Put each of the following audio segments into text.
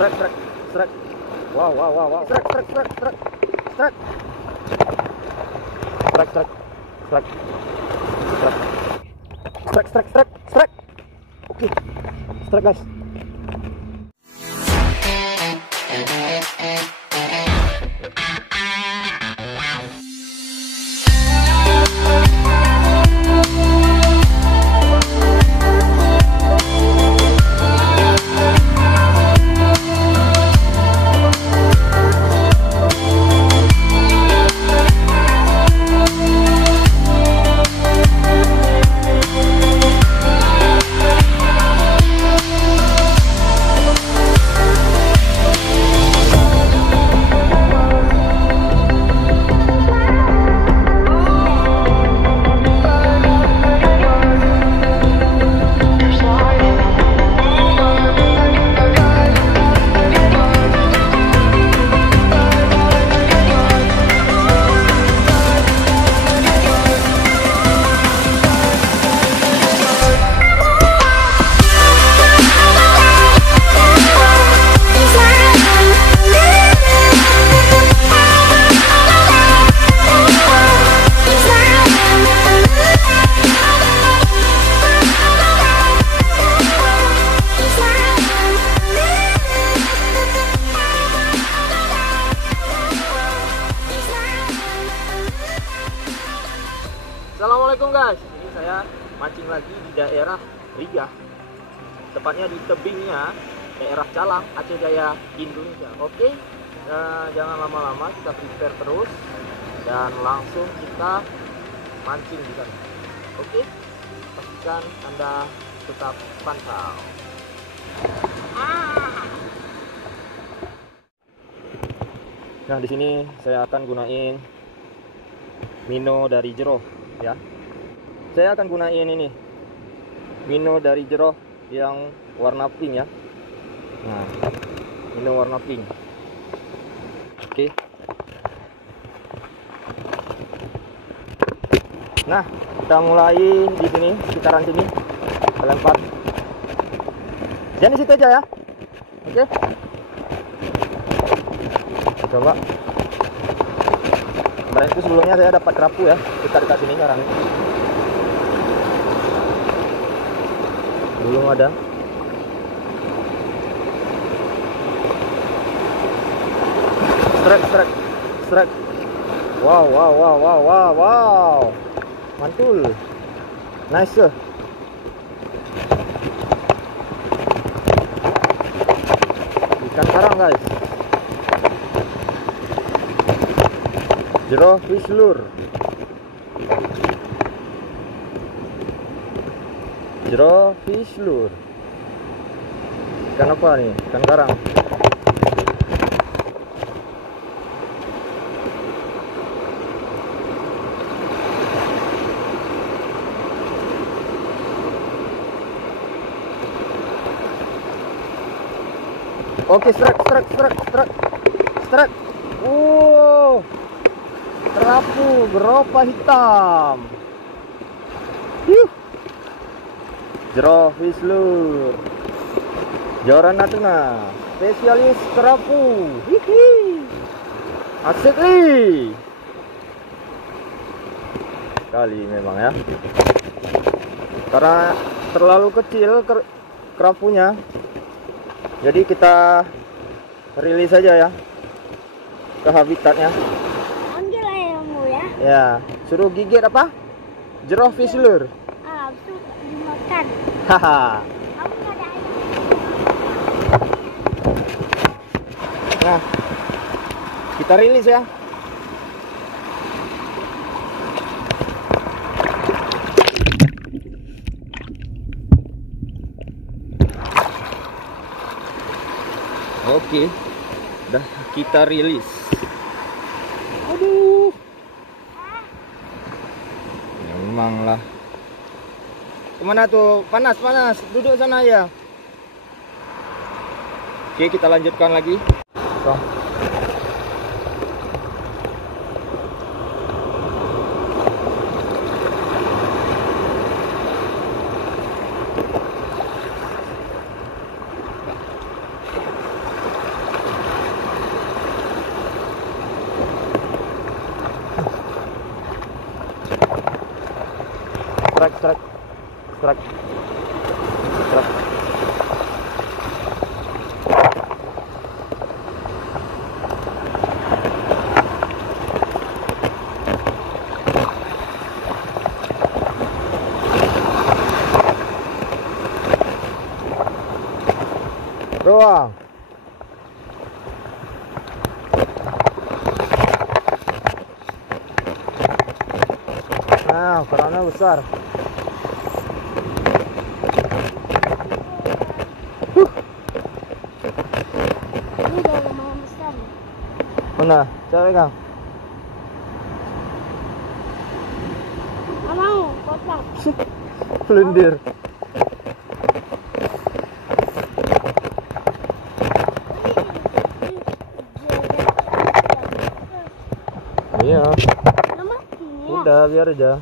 Strike, strike, strike. Wow, wow, wow, wow. Strike, strike, strike, strike, strike. Strike, strike, strike, strike. Strike, strike, strike, strike. Oke, strike guys. Assalamualaikum guys, ini saya mancing lagi di daerah Riga, tepatnya di tebingnya daerah Calang, Aceh Jaya, Indonesia. Oke, jangan lama-lama, kita prepare terus dan langsung kita mancing di sana. Oke, pastikan Anda tetap pantau. Nah, di sini saya akan gunain Mino dari Jeroh. Ya, saya akan gunain ini Mino dari Jeroh yang warna pink ya. Nah, Mino warna pink. Oke. Nah, kita mulai di sini, sekitaran sini. Kita lempar. Jangan di situ aja ya. Oke. Coba. Kemarin itu sebelumnya saya dapat kerapu ya, dekat sini sekarang. Belum ada. Strike, strike, strike. Wow, wow, wow, wow, wow, wow. Mantul. Nice. Ikan karang guys. Jeroh fish lure. Jeroh fish lure. Ikan apa nih? Ikan karang. Oke, strike, strike, strike, strike, strike. Kerapu geropa hitam. Jeroh fish lure. Joran Natuna, spesialis kerapu. Hihi. Asik nih. Kali memang ya. Karena terlalu kecil kerapunya. Jadi kita rilis saja ya ke habitatnya. Ya, suruh gigit apa? Jeroh fish lure. Suruh dimakan. Haha. Kamu nggak ada ayam. Nah, kita rilis ya. Oke, udah kita rilis. Aduh. Memanglah. Kemana tuh? Panas, panas. Duduk sana ya. Oke, kita lanjutkan lagi. So. strike. Doang. Nah, ukurannya besar. Ini udah lumayan besar. Mana? Coba pegang. Nggak mau, kotak. Lendir. Iya. Udah mati ya. Udah, biar aja.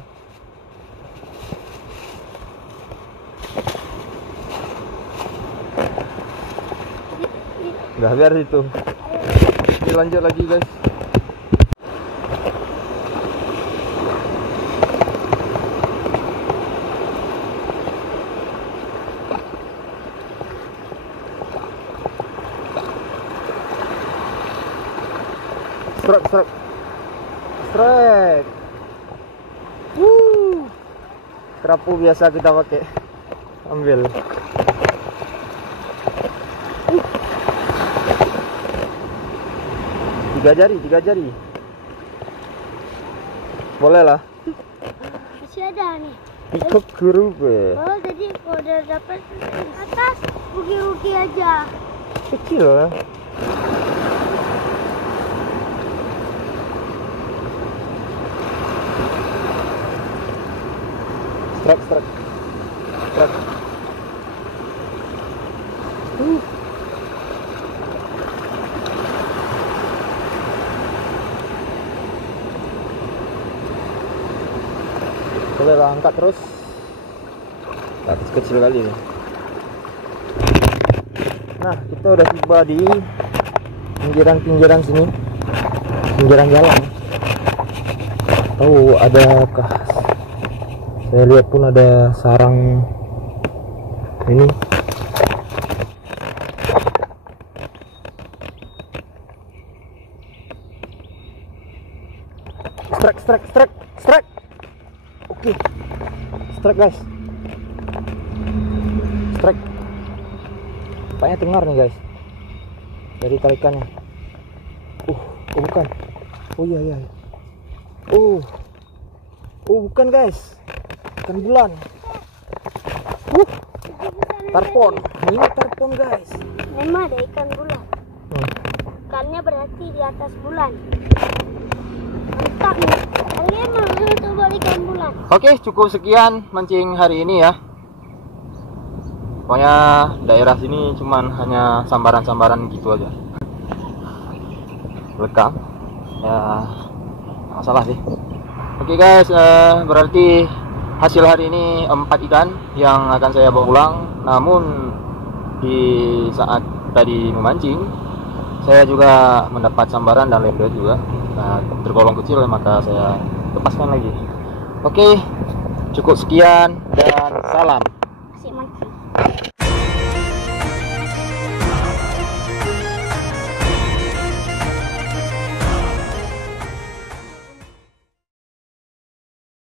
Udah, biar itu. Oke, lanjut lagi, guys. Strike. Kerapu biasa kita pakai. Ambil. Tiga jari. Boleh lah. Masih ada nih. Ikut grup ya. Oh, jadi kalau udah dapat atas, rugi-rugi aja. Kecil lah. Strike. Boleh lah, angkat terus. Atas kecil kali nih. Nah, kita udah tiba di pinggiran sini, pinggiran jalan. Oh, adakah? Saya lihat pun ada sarang ini. Strike. Oke. Strike, guys. Strike. Tampaknya dengar nih, guys. Dari tarikannya. Oh bukan. Oh iya. Oh bukan, guys. Ikan bulan. Tarpon. Ini tarpon, guys. Memang ada ikan bulan. Ikannya berarti di atas bulan. Mantap nih. Kalian mau coba ikan bulan? Oke, cukup sekian mancing hari ini ya. Pokoknya daerah sini cuman hanya sambaran-sambaran gitu aja. Lekang. Ya, nggak masalah sih. Oke guys, berarti hasil hari ini 4 ikan yang akan saya bawa pulang. Namun di saat tadi memancing, saya juga mendapat sambaran dan lebar juga. Nah, tergolong kecil, maka saya lepaskan lagi. Oke, cukup sekian dan salam.